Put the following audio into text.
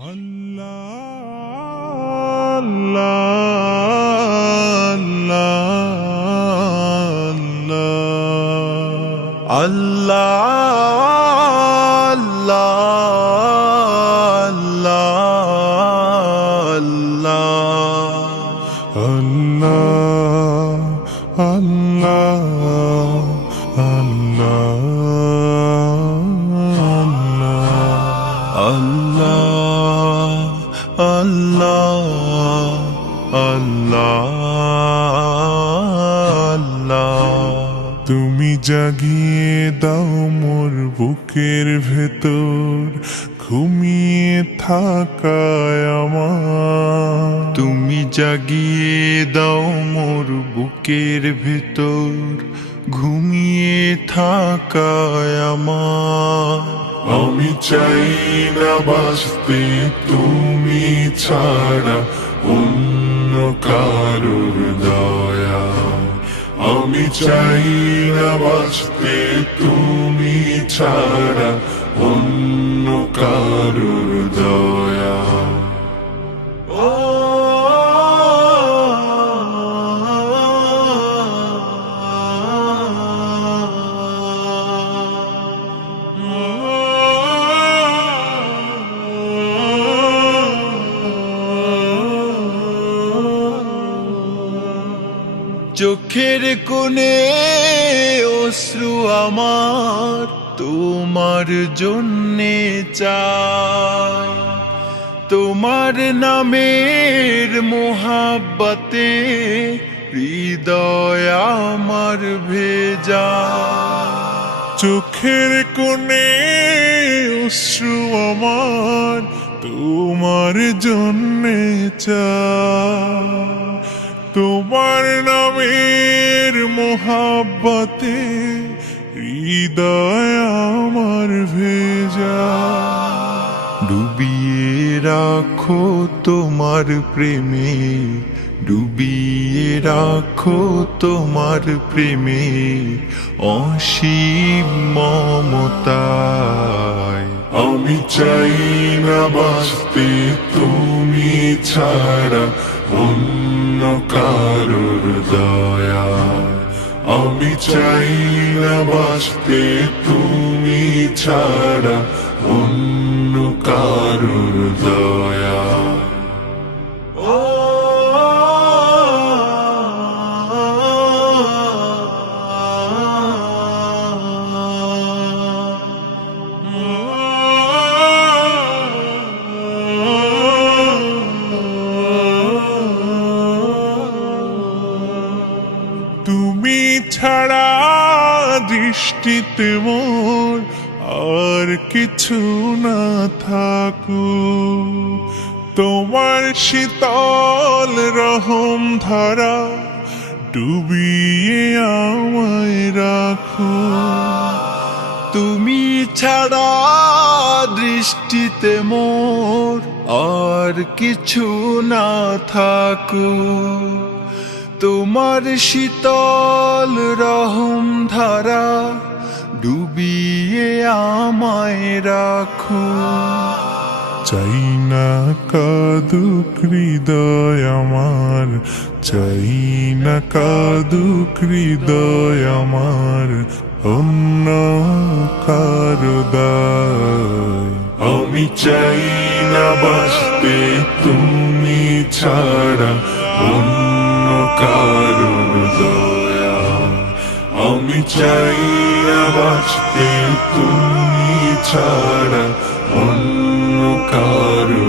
আল্লাহ আল্লাহ তুমি জাগিয়ে দাও মোর বুকের ভেতর ঘুমিয়ে থাকায় আমার। তুমি জাগিয়ে দাও মোর বুকের ভেতর ঘুমিয়ে থাকায় আমার। আমি চাই না বাঁচতে তুমি ছাড়া অন্য কারোর দয়া। আমি চাই না বাঁচতে তুমি ছাড়া অন্য কারোর দয়া। চোখের কোণে অশ্রু আমার তোমার জন্যে চাই। তোমার নামের মোহাব্বতে হৃদয় আমার ভেজা। চোখের কোণে অশ্রু আমার তোমার জন্যে চাই। তোমার নামের মোহাব্বতে হৃদয় আমার ভেজা। ডুবিয়ে রাখো তোমার প্রেমে, ডুবিয়ে রাখো তোমার প্রেমে অসীম মমতায়। আমি চাই না বাঁচতে তুমি ছাড়া অন্য কারোর দয়া। আমি চাই না বাঁচতে তুমি ছাড়া অন্য কারোর দয়া। তুমি ছাড়া দৃষ্টিতে মোর আর কিছু না থাকুক। তোমার শীতল রহম ধারা ডুবিয়ে আমায় রাখো। তুমি ছাড়া দৃষ্টিতে মোর আর কিছু না থাকুক। তোমার শীতল রহম ধারা ডুবিয়ে আমায় রাখো। চাই না কাঁদুক হৃদয় আমার, চাই না কাঁদুক হৃদয় আমার অন্য কারো দায়। আমি চাই না বাঁচতে তুমি ছাড়া অন্য কারোর দয়া। আমি চাই না বাঁচতে তুমি ছাড়া অন্য কারোর